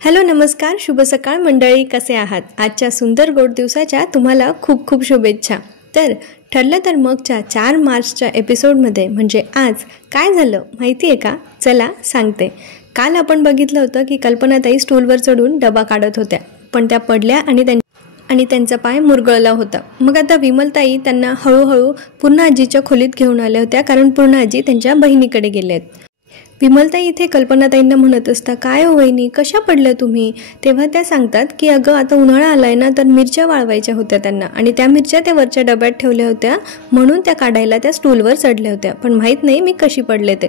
Hello नमस्कार, शुभ सकाळ मंडळी. कसे आहात? आजच्या सुंदर गोड दिवसाच्या तुम्हाला खूप खूप शुभेच्छा. तर ठरलं तर मगच्या 4 मार्चच्या एपिसोडमध्ये म्हणजे आज काय झालं माहिती आहे का? चला सांगते. काल आपण बघितलं होतं की कल्पनाताई स्टूलवर चढून डबा काढत होत्या, पण त्या पडल्या आणि त्यांचा पाय मुरगळला होता. मग आता विमलताई त्यांना हळूहळू पूर्ण आजीच्या खोलीत घेऊन आल्या होत्या, कारण पूर्ण आजी त्यांच्या बहिणीकडे गेल्या आहेत. विमलताई इथे कल्पनाताईंना म्हणत असता, काय हो वहिनी, कशा पडल्या तुम्ही? तेव्हा त्या सांगतात की अगं आता उन्हाळा आलाय ना, तर मिरच्या वाळवायच्या होत्या त्यांना, आणि त्या मिरच्या त्या वरच्या डब्यात ठेवल्या होत्या, म्हणून त्या काढायला त्या स्टूलवर चढल्या होत्या, पण माहीत नाही मी कशी पडले ते.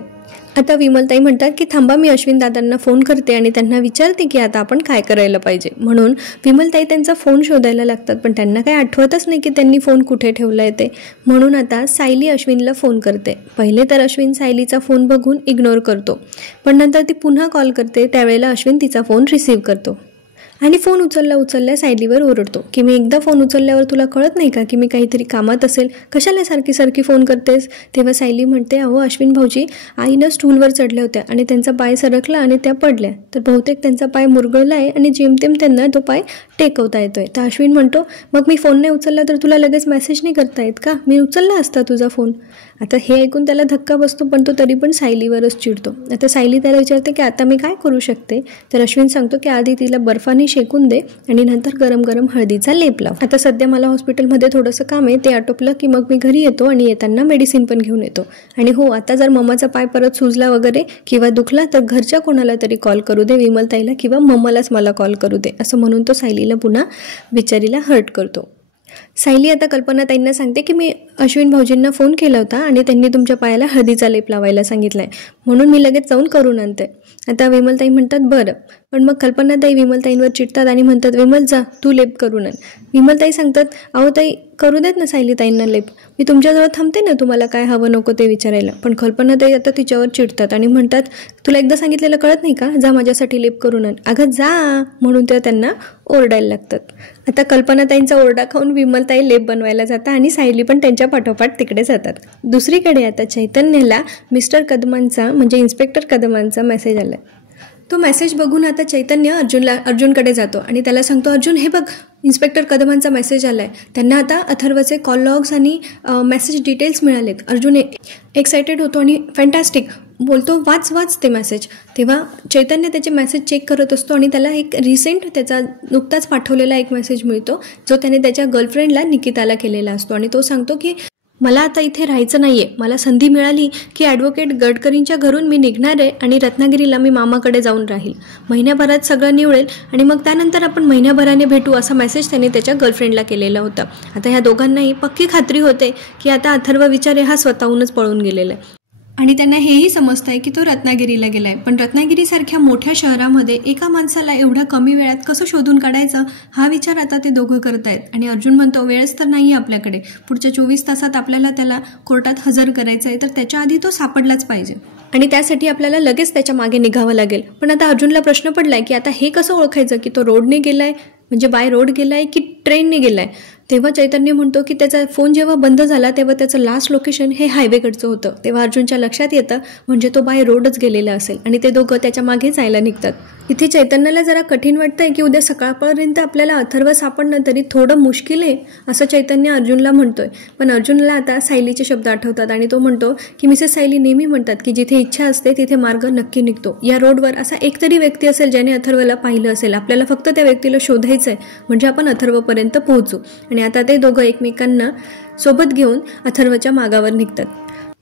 आता विमलताई म्हणतात की थांबा, मी अश्विन दादांना फोन करते आणि त्यांना विचारते की आता आपण काय करायला पाहिजे. म्हणून विमलताई त्यांचा फोन शोधायला लागतात, पण त्यांना काही आठवतच नाही की त्यांनी फोन कुठे ठेवला आहे ते. म्हणून आता सायली अश्विनला फोन करते. पहिले तर अश्विन सायलीचा फोन बघून इग्नोर करतो, पण नंतर ती पुन्हा कॉल करते. त्यावेळेला अश्विन तिचा फोन रिसीव्ह करतो आणि फोन उचलल्या सायलीवर ओरडतो की मी एकदा फोन उचलल्यावर तुला कळत नाही का की मी काहीतरी कामात असेल, कशाला सारखी फोन करतेस? तेव्हा सायली म्हणते, अहो अश्विन भाऊजी, आईनं स्टूलवर चढल्या होत्या आणि त्यांचा पाय सरकला आणि त्या पडल्या, तर बहुतेक त्यांचा पाय मुरगळला आहे आणि जेमतेम त्यांना तो पाय टेकवता येतोय. तर अश्विन म्हणतो, मग मी फोन नाही उचलला तर तुला लगेच मेसेज नाही करता येत का? मी उचलला असता तुझा फोन. आता हे ऐकून त्याला धक्का बसतो, पण तो तरी पण सायलीवरच चिडतो. आता सायली त्याला विचारते की आता मी काय करू शकते? तर अश्विन सांगतो की आधी तिला बर्फाने शेकून दे आणि नंतर गरम गरम हळदीचा लेप लाव. आता सध्या मला हॉस्पिटलमध्ये थोडंसं काम आहे, ते आटोपलं की मग मी घरी येतो आणि येताना मेडिसिन पण घेऊन येतो. आणि हो, आता जर मम्माचा पाय परत सुजला वगैरे किंवा दुखला तर घरच्या कोणाला तरी कॉल करू दे, विमलताईला किंवा मम्मालाच मला कॉल करू दे, असं म्हणून तो सायलीला पुन्हा बिचारीला हर्ट करतो. सायली आता कल्पनाताईंना सांगते की मी अश्विन भाऊजींना फोन केला होता आणि त्यांनी तुमच्या पायाला हळदीचा लेप लावायला सांगितलाय, म्हणून मी लगेच जाऊन करून आणते. आता विमलताई म्हणतात बरं, पण मग कल्पनाताई विमलताईंवर चिडतात आणि म्हणतात, विमल जा तू लेप करून आण. विमलताई सांगतात, अहो ताई करू देत ना सायलीताईंना लेप, मी तुमच्याजवळ थांबते ना तुम्हाला काय हवं नको ते विचारायला. पण कल्पनाताई आता तिच्यावर चिडतात आणि म्हणतात, तुला एकदा सांगितलेलं कळत नाही का? जा माझ्यासाठी लेप करून आण. अगं जा, म्हणून त्या त्यांना ओरडायला लागतात. आता कल्पनाताईंचा ओरडा खाऊन विमलताई लेप बनवायला जातात आणि सायली पण त्यांच्या पाठोपाठ तिकडे जातात. दुसरीकडे आता चैतन्यला मिस्टर कदमांचा म्हणजे इन्स्पेक्टर कदमांचा मेसेज आला. तो मेसेज बघून आता चैतन्य अर्जुनकडे जातो आणि त्याला सांगतो, अर्जुन हे बघ, इन्स्पेक्टर कदमांचा मेसेज आला आहे. त्यांना आता अथर्वचे कॉल लॉग्स आणि मेसेज डिटेल्स मिळालेत. अर्जुन एक्सायटेड होतो आणि फॅन्टॅस्टिक बोलतो, वाच ते मेसेज. तेव्हा चैतन्य त्याचे मेसेज चेक करत असतो आणि त्याला एक रिसेंट त्याचा नुकताच पाठवलेला एक मेसेज मिळतो, जो त्याने त्याच्या गर्लफ्रेंडला निकिताला केलेला असतो. आणि तो सांगतो की मला आता इथे राहायचं नाही आहे, मला संधी मिळाली की ॲडव्होकेट गडकरींच्या घरून मी निघणार आहे आणि रत्नागिरीला मी मामाकडे जाऊन राहील. महिन्याभरात सगळं निवळेल आणि मग त्यानंतर आपण महिन्याभराने भेटू, असा मेसेज त्याने त्याच्या गर्लफ्रेंडला केलेला होता. आता ह्या दोघांनाही पक्की खात्री होते की आता अथर्व विचारे हा स्वतःहूनच पळून गेलेला आहे आणि त्यांना हेही समजतं आहे की तो रत्नागिरीला गेला आहे. पण रत्नागिरीसारख्या मोठ्या शहरामध्ये एका माणसाला एवढ्या कमी वेळात कसं शोधून काढायचं, हा विचार आता ते दोघं करत आहेत. आणि अर्जुन म्हणतो, वेळच तर नाही आहे आपल्याकडे, पुढच्या 24 तासात आपल्याला त्याला कोर्टात हजर करायचं आहे, तर त्याच्या आधी तो सापडलाच पाहिजे आणि त्यासाठी आपल्याला लगेच त्याच्या मागे निघावं लागेल. पण आता अर्जुनला प्रश्न पडलाय की आता हे कसं ओळखायचं की तो रोडने गेलाय, म्हणजे बाय रोड गेलाय की ट्रेनने गेलाय? तेव्हा चैतन्य म्हणतो की त्याचा फोन जेव्हा बंद झाला तेव्हा त्याचं लास्ट लोकेशन हे हायवेकडचं होतं. तेव्हा अर्जुनच्या लक्षात येतं म्हणजे तो बाय रोडच गेलेला असेल आणि ते दोघं त्याच्या मागे जायला निघतात. इथे चैतन्याला जरा कठीण वाटतंय की उद्या सकाळपर्यंत आपल्याला अथर्व सापडणं तरी थोडं मुश्किल आहे, असं चैतन्य अर्जुनला म्हणतोय. पण अर्जुनला आता सायलीचे शब्द आठवतात आणि तो म्हणतो की मिसेस सायली नेहमी म्हणतात की जिथे इच्छा असते तिथे मार्ग नक्की निघतो. या रोडवर असा एकतरी व्यक्ती असेल ज्याने अथर्वला पाहिलं असेल, आपल्याला फक्त त्या व्यक्तीला शोधायचं आहे म्हणजे आपण अथर्वपर्यंत पोहोचू. आणि आता ते दोघं एकमेकांना सोबत घेऊन अथर्वच्या मागावर निघतात.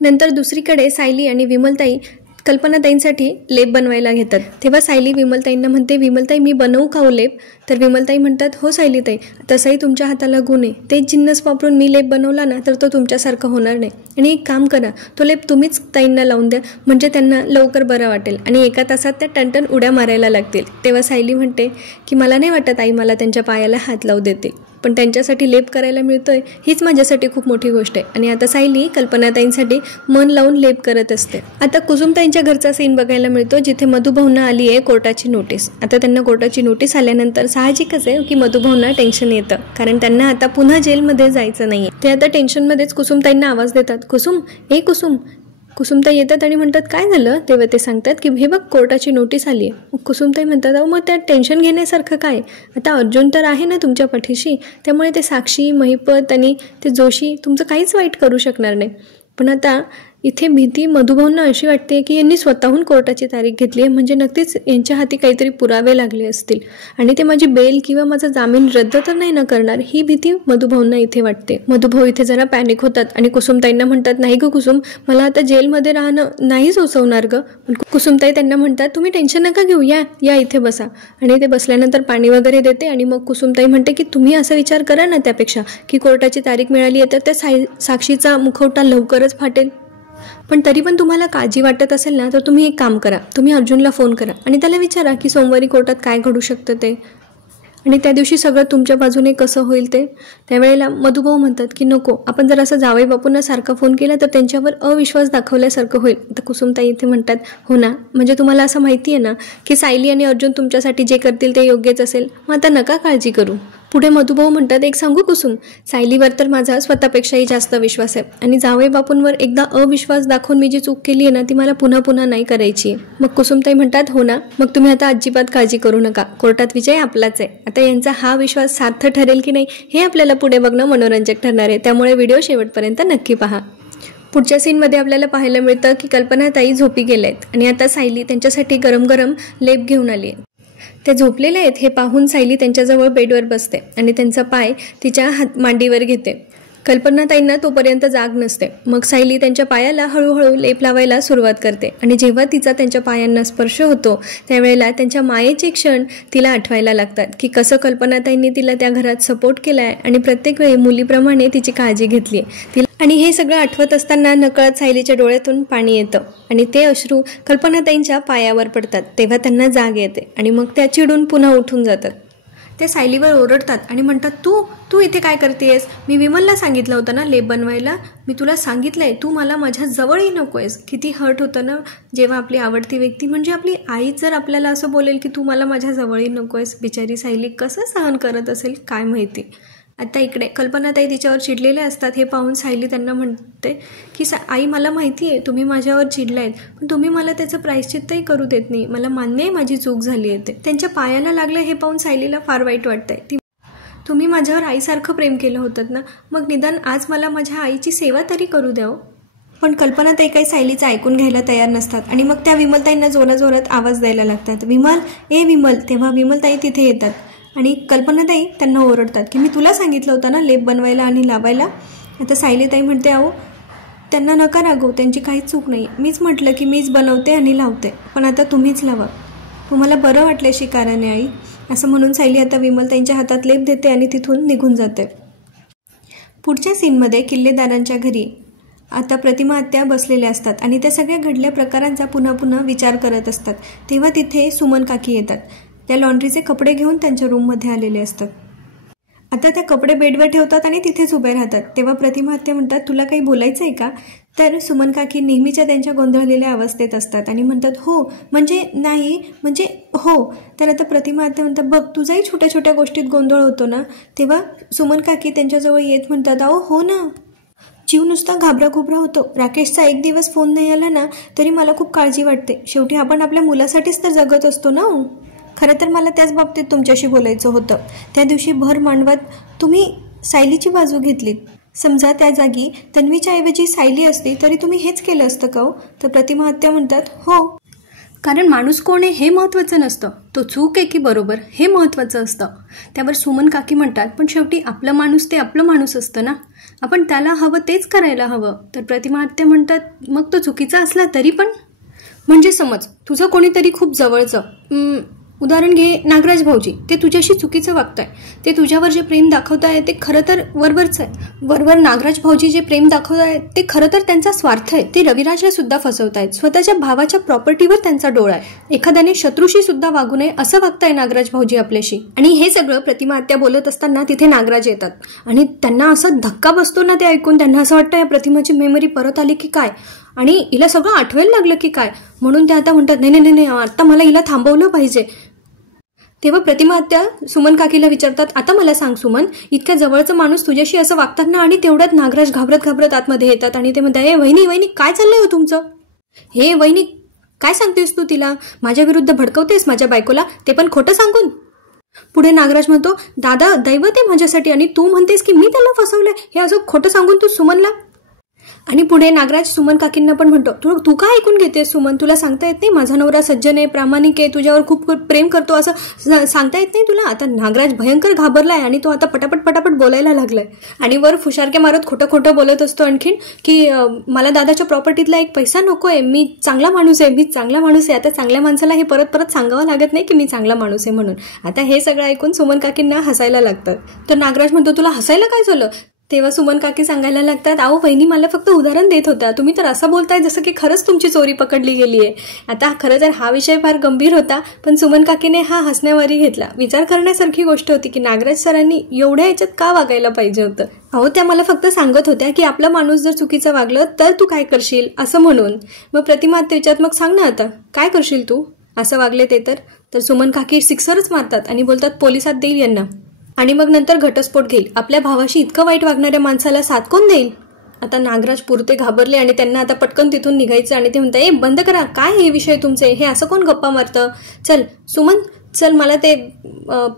नंतर दुसरीकडे सायली आणि विमलताई कल्पनाताईंसाठी लेप बनवायला घेतात. तेव्हा सायली विमलताईंना म्हणते, विमलताई मी बनवू का हो लेप? तर विमलताई म्हणतात, हो सायलीताई, तसंही तुमच्या हाताला गुण आहे, तेच जिन्नस वापरून मी लेप बनवला ना तर तो तुमच्यासारखा होणार नाही. आणि एक काम करा, तो लेप तुम्हीच ताईंना लावून द्या, म्हणजे त्यांना लवकर बरं वाटेल आणि 1 तासात त्या टणटण उड्या मारायला लागतील. तेव्हा सायली म्हणते की मला नाही वाटत आई मला त्यांच्या पायाला हात लावू देते, पण त्यांच्यासाठी लेप करायला मिळतोय हीच माझ्यासाठी खूप मोठी गोष्ट आहे. आणि आता सायली कल्पनाताईंसाठी मन लावून लेप करत असते. आता कुसुमताईंच्या घरचा सीन बघायला मिळतो, जिथे मधुभाऊंना आली आहे कोर्टाची नोटीस. आता त्यांना कोर्टाची नोटीस आल्यानंतर साहजिकच आहे की मधुभाऊंना टेन्शन येतं, कारण त्यांना आता पुन्हा जेलमध्ये जायचं नाहीये. ते आता टेन्शनमध्येच कुसुमताईंना आवाज देतात, कुसुम कुसुमताई येतात आणि म्हणतात काय झालं. तेव्हा ते सांगतात की हे बघ कोर्टाची नोटीस आली आहे. मग कुसुमताई म्हणतात अहो मग त्यात टेन्शन घेण्यासारखं काय, आता अर्जुन तर आहे ना तुमच्या पाठीशी, त्यामुळे ते साक्षी, महिपत आणि ते जोशी तुमचं काहीच वाईट करू शकणार नाही. पण आता इथे भीती मधुभाऊंना अशी वाटते की यांनी स्वतःहून कोर्टाची तारीख घेतली आहे, म्हणजे नक्कीच यांच्या हाती काहीतरी पुरावे लागले असतील आणि ते माझी बेल किंवा माझा जामीन रद्द तर नाही ना करणार, ही भीती मधुभाऊंना इथे वाटते. मधुभाऊ इथे जरा पॅनिक होतात आणि कुसुमताईंना म्हणतात नाही ग कुसुम, मला आता जेलमध्ये राहणं नाही सोसवणार ग. पण कुसुमताई त्यांना म्हणतात तुम्ही टेन्शन नका घेऊ, या इथे बसा. आणि ते बसल्यानंतर पाणी वगैरे देते आणि मग कुसुमताई म्हणते की तुम्ही असा विचार करा ना त्यापेक्षा की कोर्टाची तारीख मिळाली आहे तर त्या साक्षीचा मुखवटा लवकरच फाटेल. पण तरी पण तुम्हाला काळजी वाटत असेल ना तर तुम्ही एक काम करा, तुम्ही अर्जुनला फोन करा आणि त्याला विचारा की सोमवारी कोर्टात काय घडू शकतं ते आणि त्या दिवशी सगळं तुमच्या बाजूने कसं होईल ते. त्यावेळेला मधुभाऊ म्हणतात की नको, आपण जर असं जावई बापूंना सारखा फोन केला तर त्यांच्यावर अविश्वास दाखवल्यासारखं होईल. तर कुसुमताई इथे म्हणतात हो ना, म्हणजे तुम्हाला असं माहिती आहे ना की सायली आणि अर्जुन तुमच्यासाठी जे करतील ते योग्यच असेल, मग आता नका काळजी करू. पुढे मधुभाऊ म्हणतात एक सांगू कुसुम, सायलीवर तर माझा स्वतःपेक्षाही जास्त विश्वास आहे आणि जावई बापूंवर एकदा अविश्वास दाखवून मी जी चूक केली आहे ना ती मला पुन्हा पुन्हा नाही करायची आहे. मग कुसुमताई म्हणतात हो ना, मग तुम्ही आता अजिबात काळजी करू नका, कोर्टात विजय आपलाच आहे. आता यांचा हा विश्वास सार्थ ठरेल की नाही हे आपल्याला पुढे बघणं मनोरंजक ठरणार आहे, त्यामुळे व्हिडिओ शेवटपर्यंत नक्की पहा. पुढच्या सीनमध्ये आपल्याला पाहायला मिळतं की कल्पनाताई झोपी गेल्या आहेत आणि आता सायली त्यांच्यासाठी गरम गरम लेप घेऊन आली आहे. त्या झोपलेल्या आहेत हे पाहून सायली त्यांच्याजवळ बेडवर बसते आणि त्यांचा पाय तिच्या मांडीवर घेते. कल्पनाताईंना तोपर्यंत जाग नसते. मग सायली त्यांच्या पायाला हळूहळू लेप लावायला सुरुवात करते आणि जेव्हा तिचा त्यांच्या पायांना स्पर्श होतो त्यावेळेला त्यांच्या मायेचे क्षण तिला आठवायला लागतात की कसं कल्पनाताईंनी तिला त्या घरात सपोर्ट केला आहे आणि प्रत्येक वेळी मुलीप्रमाणे तिची काळजी घेतली आहे. आणि हे सगळं आठवत असताना नकळत सायलीच्या डोळ्यातून पाणी येतं आणि ते अश्रू कल्पनाताईंच्या पायावर पडतात. तेव्हा त्यांना जाग येते आणि मग त्या चिडून पुन्हा उठून जातात. ते सायलीवर ओरडतात आणि म्हणतात तू इथे काय करतेस, मी विमलला सांगितलं होतं ना लेप बनवायला, मी तुला सांगितलंय, तू मला माझ्या जवळही नको आहेस. किती हर्ट होतं ना जेव्हा आपली आवडती व्यक्ती म्हणजे आपली आईच जर आपल्याला असं बोलेल की तू मला माझ्या जवळही नको आहेस. बिचारी सायली कसं सहन करत असेल काय माहिती. आता इकडे कल्पनाताई तिच्यावर चिडलेल्या असतात हे पाहून सायली त्यांना म्हणते की आई मला माहिती आहे तुम्ही माझ्यावर चिडलायत, पण तुम्ही मला त्याचं प्रायश्चित्तही करू देत नाही, मला मान्य आहे माझी चूक झाली आहे. त्यांच्या पायाला लागलं हे पाहून सायलीला फार वाईट वाटतंय. तुम्ही माझ्यावर आईसारखं प्रेम केलं होतं ना, मग निदान आज मला माझ्या आईची सेवा तरी करू द्या. पण कल्पनाताई काही सायलीचं ऐकून घ्यायला तयार नसतात आणि मग त्या विमलताईंना जोराजोरात आवाज द्यायला लागतात, विमल ए विमल. तेव्हा विमलताई तिथे येतात आणि कल्पनाताई त्यांना ओरडतात की मी तुला सांगितलं होतं ना लेप बनवायला आणि लावायला. आता सायलीताई म्हणते अहो त्यांना नका रागवू, त्यांची काहीच चूक नाही, मीच म्हटलं की मीच बनवते आणि लावते, पण आता तुम्हीच लावा, तुम्हाला बरं वाटल्याशी काराने आई. असं म्हणून सायली आता विमलताईंच्या हातात लेप देते आणि तिथून निघून जाते. पुढच्या सीनमध्ये किल्लेदारांच्या घरी आता प्रतिमा आत्या बसलेल्या असतात आणि त्या सगळ्या घडल्या प्रकारांचा पुन्हा पुन्हा विचार करत असतात. तेव्हा तिथे सुमन काकी येतात. त्या लॉन्ड्रीचे कपडे घेऊन त्यांच्या रूममध्ये आलेले असतात. आता त्या कपडे बेडवर ठेवतात आणि तिथेच उभे राहतात. तेव्हा प्रतिमा आत्या म्हणतात तुला काही बोलायचं आहे का. तर सुमन काकी नेहमीच्या त्यांच्या गोंधळलेल्या अवस्थेत असतात आणि म्हणतात हो म्हणजे नाही म्हणजे हो. तर आता प्रतिमा आत्या म्हणतात बघ तुझाही छोट्या छोट्या गोष्टीत गोंधळ होतो ना. तेव्हा सुमन काकी त्यांच्याजवळ येत म्हणतात अहो हो ना, जीव नुसता घाबरा होतो. राकेशचा एक दिवस फोन नाही आला ना तरी मला खूप काळजी वाटते. शेवटी आपण आपल्या मुलासाठीच तर जगत असतो ना. खरं तर मला त्याच बाबतीत तुमच्याशी बोलायचं होतं. त्या दिवशी भर मांडवात तुम्ही सायलीची बाजू घेतलीत. समजा त्या जागी तन्वीच्या ऐवजी सायली असती तरी तुम्ही हेच केलं असतं का. तर प्रतिमा आत्या म्हणतात हो, कारण माणूस कोण आहे हे महत्त्वाचं नसतं, तो चूक आहे की बरोबर हे महत्त्वाचं असतं. त्यावर सुमन काकी म्हणतात पण शेवटी आपलं माणूस ते आपलं माणूस असतं ना, आपण त्याला हवं तेच करायला हवं. तर प्रतिमा आत्या म्हणतात मग तो चुकीचा असला तरी पण, म्हणजे समज तुझं कोणीतरी खूप जवळचं उदाहरण घे नागराज भाऊजी, ते तुझ्याशी चुकीचं वागताय, ते तुझ्यावर जे प्रेम दाखवताय ते खरं तर वरवरचं आहे. वरवर नागराज भाऊजी जे प्रेम दाखवताय ते खरं तर त्यांचा स्वार्थ आहे. ते रविराजला सुद्धा फसवतायत, स्वतःच्या भावाच्या प्रॉपर्टीवर त्यांचा डोळा आहे. एखाद्याने शत्रूशी सुद्धा वागू नये असं वागताय नागराज भाऊजी आपल्याशी. आणि हे सगळं प्रतिमा आत्या बोलत असताना तिथे नागराज येतात आणि त्यांना असं धक्का बसतो ना ते ऐकून. त्यांना असं वाटतं या प्रतिमाची मेमरी परत आली की काय आणि हिला सगळं आठवायला लागलं की काय. म्हणून ते आता म्हणतात नाही आता मला हिला थांबवलं पाहिजे. तेव्हा प्रतिमा आत्या सुमन काकीला विचारतात, आता मला सांग सुमन, इतक्या जवळचा माणूस तुझ्याशी असं वागतात ना, आणि तेवढ्यात नागराज घाबरत घाबरत आतमध्ये येतात आणि ते म्हणतात, वहिनी वहिनी काय चाललंय हो तुमचं? हे वहिनी काय सांगतेस तू तिला? माझ्या विरुद्ध भडकवतेस माझ्या बायकोला, ते पण खोटं सांगून. पुढे नागराज म्हणतो, दादा दैवत आहे माझ्यासाठी आणि तू म्हणतेस की मी त्याला फसवलंय, हे असं खोटं सांगून तू सुमनला. आणि पुढे नागराज सुमन काकींना पण म्हणतो, तू काय ऐकून घेतेस सुमन? तुला सांगता येत नाही माझा नवरा सज्जन आहे, प्रामाणिक आहे, तुझ्यावर खूप प्रेम करतो, असं सांगता येत नाही तुला? आता नागराज भयंकर घाबरलाय आणि तो आता पटापट बोलायला लागलाय आणि वर फुशारके मारत खोटं बोलत असतो आणखीन, की मला दादाच्या प्रॉपर्टीतला एक पैसा नकोय, मी चांगला माणूस आहे. आता चांगल्या माणसाला हे परत सांगावं लागत नाही की मी चांगला माणूस आहे म्हणून. आता हे सगळं ऐकून सुमन काकींना हसायला लागतात. तर नागराज म्हणतो, तुला हसायला काय झालं? तेव्हा सुमन काकी सांगायला लागतात, अहो वहिनी मला फक्त उदाहरण देत होता, तुम्ही तर असं बोलताय जसं की खरंच तुमची चोरी पकडली गेली आहे. आता खरं तर हा विषय फार गंभीर होता, पण सुमन काकीने हा हसण्यावारी घेतला. विचार करण्यासारखी गोष्ट होती की नागराज सरांनी एवढ्या याच्यात का वागायला पाहिजे होतं. अहो त्या मला फक्त सांगत होत्या की आपला माणूस जर चुकीचं वागलं तर तू काय करशील असं म्हणून. मग प्रतिमा त्याच्यात मग सांग ना आता काय करशील तू असं वागले ते तर सुमन काकी सिक्सरच मारतात आणि बोलतात, पोलिसात देईल यांना आणि मग नंतर घटस्फोट घेईल. आपल्या भावाशी इतकं वाईट वागणाऱ्या माणसाला साथ कोण देईल? आता नागराज पुरते घाबरले आणि त्यांना आता पटकन तिथून निघायचं आणि ते म्हणतात, बंद करा, काय हे विषय तुमचे, हे असं कोण गप्पा मारतं? चल सुमन चल, मला ते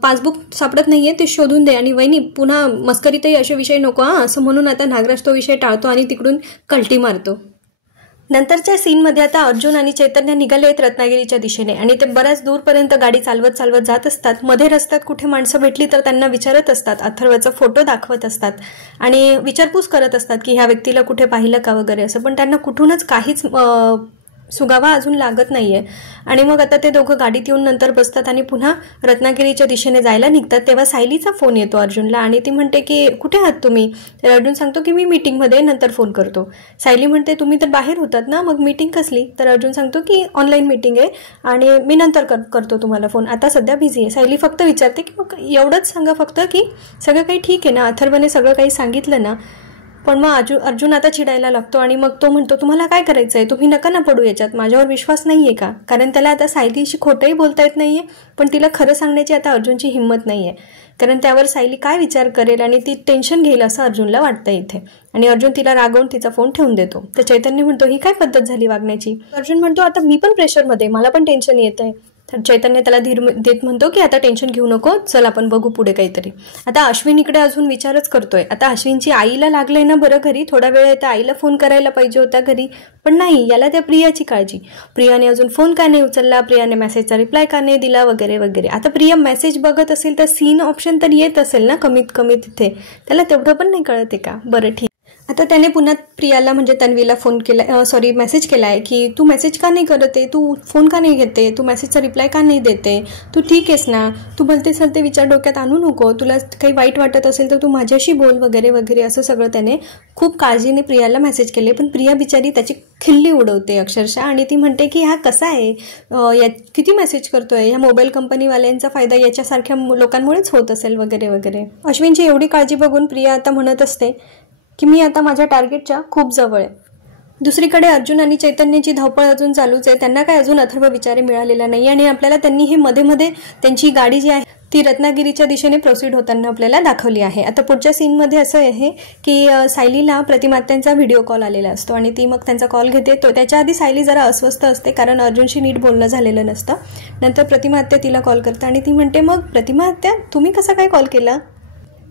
पासबुक सापडत नाहीये ते शोधून दे, आणि वहिनी पुन्हा मस्करीतही असे विषय नको असं म्हणून आता नागराज तो विषय टाळतो आणि तिकडून कल्टी मारतो. नंतरच्या सीनमध्ये आता अर्जुन आणि चैतन्य निघाले आहेत रत्नागिरीच्या दिशेने आणि ते बऱ्याच दूरपर्यंत गाडी चालवत जात असतात. मध्ये रस्त्यात कुठे माणसं भेटली तर त्यांना विचारत असतात, अथर्वचा फोटो दाखवत असतात आणि विचारपूस करत असतात की ह्या व्यक्तीला कुठे पाहिलं का वगैरे असं, पण त्यांना कुठूनच काहीच सुगावा अजून लागत नाहीये. आणि मग आता ते दोघं गाडीत येऊन नंतर बसतात आणि पुन्हा रत्नागिरीच्या दिशेने जायला निघतात. तेव्हा सायलीचा फोन येतो अर्जुनला आणि ती म्हणते की कुठे आहात तुम्ही? तर अर्जुन सांगतो की मी मीटिंगमध्ये नंतर फोन करतो. सायली म्हणते तुम्ही तर बाहेर होतात ना, मग मीटिंग कसली? तर अर्जुन सांगतो की ऑनलाईन मीटिंग आहे आणि मी नंतर करतो तुम्हाला फोन, आता सध्या बिझी आहे. सायली फक्त विचारते की मग एवढंच सांगा फक्त की सगळं काही ठीक आहे ना, अथर्वने सगळं काही सांगितलं ना. पण मग अर्जुन आता चिडायला लागतो आणि मग तो म्हणतो, तुम्हाला काय करायचंय, तुम्ही नका ना पडू याच्यात, माझ्यावर विश्वास नाहीये का? कारण त्याला आता सायलीशी खोटंही बोलता येत नाहीये, पण तिला खरं सांगण्याची आता अर्जुनची हिंमत नाहीये, कारण त्यावर सायली काय विचार करेल आणि ती टेन्शन घेईल असं अर्जुनला वाटतं इथे. आणि अर्जुन तिला रागवून तिचा फोन ठेवून देतो. तर चैतन्य म्हणतो, ही काय पद्धत झाली वागण्याची? अर्जुन म्हणतो, आता मी पण प्रेशरमध्ये, मला पण टेन्शन येत आहे. तर चैतन्य त्याला धीर देत म्हणतो की आता टेन्शन घेऊ नको, चल आपण बघू पुढे काहीतरी. आता अश्विन इकडे अजून विचारच करतोय. आता अश्विनची आईला लागलंय ना बरं घरी, थोडा वेळ येतं, आईला फोन करायला पाहिजे होता घरी, पण नाही, याला त्या प्रियाची काळजी. प्रियाने अजून फोन का नाही उचलला, प्रियाने मेसेजचा रिप्लाय का नाही दिला वगैरे वगैरे. आता प्रिया मेसेज बघत असेल तर सीन ऑप्शन तर येत असेल ना कमीत कमी तिथे, त्याला तेवढं पण नाही कळते का? बरं ठीक. आता त्याने पुन्हा प्रियाला म्हणजे तन्वीला मेसेज केलाय की तू मेसेज का नाही करत आहे, तू फोन का नाही घेते, तू मेसेजचा रिप्लाय का नाही देते, तू ठीक आहेस ना, तू भलते सलते विचार डोक्यात आणू नको, तुला काही वाईट वाटत असेल तर तू माझ्याशी बोल वगैरे वगैरे असं सगळं त्याने खूप काळजीने प्रियाला मेसेज केले. पण प्रिया बिचारी त्याची खिल्ली उडवते अक्षरशः आणि ती म्हणते की हा कसा आहे, किती मेसेज करतोय, ह्या मोबाईल कंपनीवाल्यांचा फायदा याच्यासारख्या लोकांमुळेच होत असेल वगैरे वगैरे. अश्विनची एवढी काळजी बघून प्रिया आता म्हणत असते की मी आता माझ्या टार्गेटच्या खूप जवळ आहे. दुसरीकडे अर्जुन आणि चैतन्याची धावपळ अजून चालूच आहे, त्यांना काय अजून अथर्व विचारे मिळालेला नाही आणि आपल्याला त्यांनी हे मध्ये त्यांची गाडी जी आहे ती रत्नागिरीच्या दिशेने प्रोसीड होताना आपल्याला दाखवली आहे. आता पुढच्या सीनमध्ये असं आहे की सायलीला प्रतिमात्यांचा व्हिडिओ कॉल आलेला असतो आणि ती मग त्यांचा कॉल घेते. त्याच्या आधी सायली जरा अस्वस्थ असते कारण अर्जुनशी नीट बोलणं झालेलं नसतं. नंतर प्रतिमात्या तिला कॉल करतात आणि ती म्हणते, मग प्रतिमात्या तुम्ही कसा काय कॉल केला,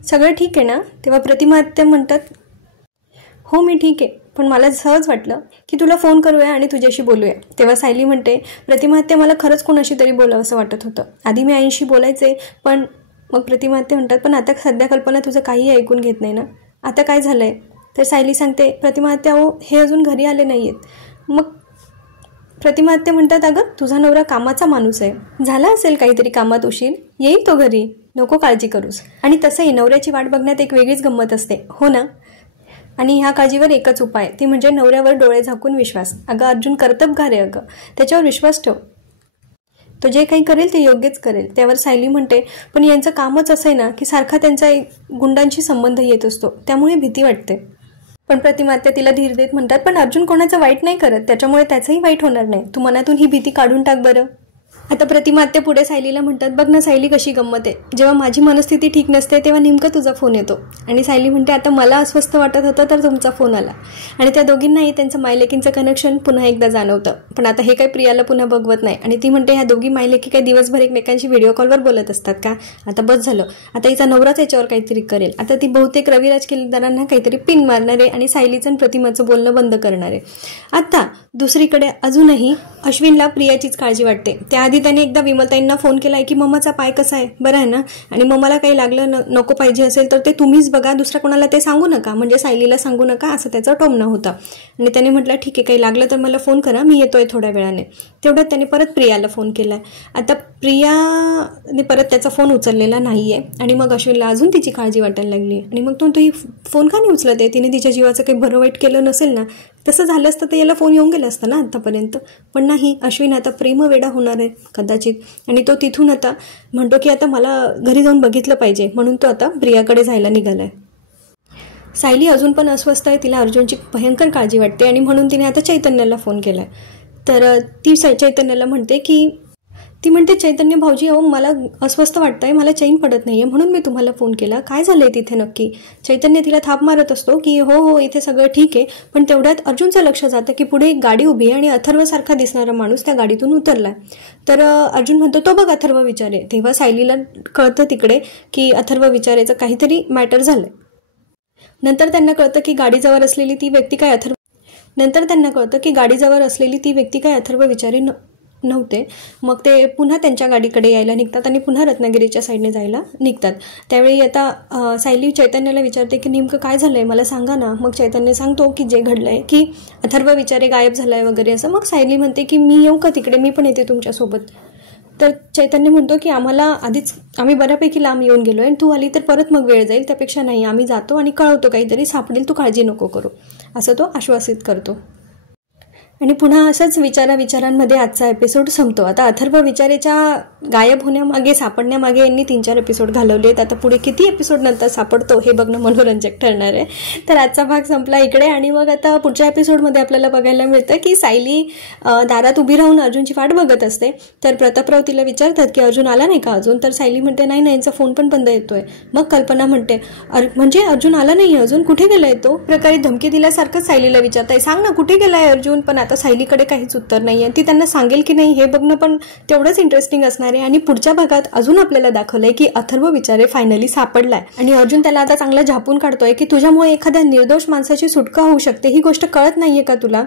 सगळं ठीक आहे ना? तेव्हा प्रतिमात्या म्हणतात, हो मी ठीक आहे, पण मला सहज वाटलं की तुला फोन करूया आणि तुझ्याशी बोलूया. तेव्हा सायली म्हणते, प्रतिमात्या मला खरंच कोणाशी तरी बोलावं असं वाटत होतं, आधी मी आईशी बोलायचे, पण मग प्रतिमात्या म्हणतात, पण आता सध्या कल्पना तुझं काही ऐकून घेत नाही ना, आता काय झालंय? तर सायली सांगते, प्रतिमात्या हे अजून घरी आले नाही आहेत. मग प्रतिमात्या म्हणतात, अगं तुझा नवरा कामाचा माणूस आहे, झाला असेल काहीतरी कामात उशीर, येईल तो घरी, नको काळजी करूस. आणि तसंही नवऱ्याची वाट बघण्यात एक वेगळीच गंमत असते, हो ना? आणि ह्या काळजीवर एकच उपाय, ती म्हणजे नवऱ्यावर डोळे झाकून विश्वास. अगं अर्जुन कर्तबगार आहे, अगं त्याच्यावर विश्वास ठेव, तो जे काही करेल ते योग्यच करेल. त्यावर सायली म्हणते, पण यांचं कामच असं आहे ना की सारखा त्यांचा गुंडांशी संबंध येत असतो, त्यामुळे भीती वाटते. पण प्रतिमात्या तिला धीर देत म्हणतात, पण अर्जुन कोणाचं वाईट नाही करत, त्याच्यामुळे त्याचंही वाईट होणार नाही, तू मनातून ही भीती काढून टाक बरं. आता प्रतिमा आत्या पुढे सायलीला म्हणतात, बघ ना सायली कशी गंमत आहे, जेव्हा माझी मनस्थिती ठीक नसते तेव्हा नेमकं तुझा फोन येतो. आणि सायली म्हणते, आता मला अस्वस्थ वाटत होतं तर तुमचा फोन आला. आणि त्या दोघींनाही त्यांचं मायलेकींचं कनेक्शन पुन्हा एकदा जाणवतं. पण आता हे काही प्रियाला पुन्हा बघवत नाही. आणि ती म्हणते, ह्या दोघी मायलेकी काही दिवसभर एकमेकांशी व्हिडिओ कॉलवर बोलत असतात का? आता बस झालं, आता हिचा नवराच याच्यावर काहीतरी करेल. आता ती बहुतेक रविराज केदारांना काहीतरी पिन मारणार आहे आणि सायलीचं प्रतिमाचं बोलणं बंद करणार आहे. आता दुसरीकडे अजूनही अश्विनला प्रियाचीच काळजी वाटते. त्याआधी त्याने एकदा विमलताईंना फोन केलाय की मम्माचा पाय कसा आहे, बरं आहे ना, आणि मम्माला काही लागलं नको पाहिजे असेल तर ते तुम्हीच बघा, दुसऱ्या कोणाला ते सांगू नका, म्हणजे सायलीला सांगू नका, असं त्याचा टोमणा होता. आणि त्याने म्हटलं, ठीक आहे, काही लागलं तर मला फोन करा, मी येतोय थोड्या वेळाने. तेवढ्यात त्याने परत प्रियाला फोन केलाय. आता प्रियाने परत त्याचा फोन उचललेला नाहीये आणि मग अश्विनला अजून तिची काळजी वाटायला लागली. आणि मग तो ही फोन का नाही उचलत आहे, तिने तिच्या जीवाचं काही भरं वाईट केलं नसेल ना, तसं झालं असतं तर याला फोन येऊन गेला असता ना आतापर्यंत. पण नाही, अश्विन आता प्रेमवेडा होणार आहे कदाचित. आणि तो तिथून आता म्हणतो की आता मला घरी जाऊन बघितलं पाहिजे, म्हणून तो आता प्रियाकडे जायला निघालाय. सायली अजून पण अस्वस्थ आहे, तिला अर्जुनची भयंकर काळजी वाटते आणि म्हणून तिने आता चैतन्याला फोन केलाय. तर ती चैतन्याला म्हणते की चैतन्य भाऊजी, अहो मला अस्वस्थ वाटतंय, मला चैन पडत नाहीये, म्हणून मी तुम्हाला फोन केला, काय झालंय तिथे नक्की? चैतन्य तिला थाप मारत असतो की हो इथे सगळं ठीक आहे. पण तेवढ्यात अर्जुनचं लक्ष जातं की पुढे एक गाडी उभी आहे आणि अथर्वसारखा दिसणारा माणूस त्या गाडीतून उतरलाय. तर अर्जुन म्हणतो, तो बघ अथर्व विचारे. तेव्हा सायलीला कळतं तिकडे की अथर्व विचारेचं काहीतरी मॅटर झालंय. नंतर त्यांना कळतं की गाडीजवळ असलेली ती व्यक्ती काय अथर्व विचारे नव्हते. मग ते पुन्हा त्यांच्या गाडीकडे यायला निघतात आणि पुन्हा रत्नागिरीच्या साईडने जायला निघतात. त्यावेळी आता सायली चैतन्याला विचारते की नेमकं काय झालंय, मला सांगा ना. मग चैतन्य सांगतो की जे घडलंय की अथर्व विचारे गायब झालाय वगैरे असं. मग सायली म्हणते की मी येऊ का तिकडे, मी पण येते तुमच्यासोबत. तर चैतन्य म्हणतो की आम्ही बऱ्यापैकी लांब येऊन गेलोय आणि तू आली तर परत मग वेळ जाईल, त्यापेक्षा नाही, आम्ही जातो आणि कळवतो, काहीतरी सापडेल, तू काळजी नको करू, असं तो आश्वासित करतो. आणि पुन्हा असंच विचारांमध्ये आजचा एपिसोड संपतो. आता अथर्व विचारेच्या गायब होण्यामागे, सापडण्यामागे यांनी 3-4 एपिसोड घालवलेत. आता पुढे किती एपिसोड नंतर सापडतो हे बघणं मनोरंजक ठरणार आहे. तर आजचा भाग संपला इकडे. आणि मग आता पुढच्या एपिसोडमध्ये आपल्याला बघायला मिळतं की सायली दारात उभी राहून अर्जुनची वाट बघत असते. तर प्रतापराव तिला विचारतात की अर्जुन आला नाही का अजून? तर सायली म्हणते, नाही यांचा फोन पण बंद येतोय. मग कल्पना म्हणते, म्हणजे अर्जुन आला नाही अजून, कुठे गेलाय तो? प्रकारे धमकी दिल्यासारखं सायलीला विचारताय, सांग ना कुठे गेलाय अर्जुन. पण आता सायलीकडे काहीच उत्तर नाहीये. ती त्यांना सांगेल की नाही हे बघणं पण तेवढंच इंटरेस्टिंग असणार आहे. आणि पुढच्या भागात अजून आपल्याला दाखवलंय की अथर्व विचारे फायनली सापडलाय आणि अर्जुन त्याला आता चांगला झापून काढतोय की तुझ्यामुळे एखाद्या निर्दोष माणसाची सुटका होऊ शकते, ही गोष्ट कळत नाहीये का तुला?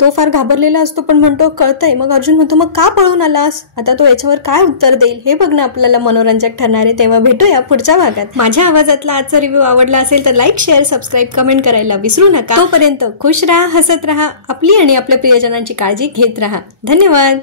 तो फार घाबरलेला असतो पण म्हणतो कळतंय. मग अर्जुन म्हणतो, मग का पळून आलास? आता तो याच्यावर काय उत्तर देईल हे बघणं आपल्याला मनोरंजक ठरणार आहे. तेव्हा भेटूया पुढच्या भागात. माझ्या आवाजातला आजचा रिव्ह्यू आवडला असेल तर लाईक, शेअर, सबस्क्राईब, कमेंट करायला विसरू नका. तोपर्यंत खुश राहा, हसत राहा, आपली आणि आपल्या प्रियजनांची काळजी घेत राहा. धन्यवाद.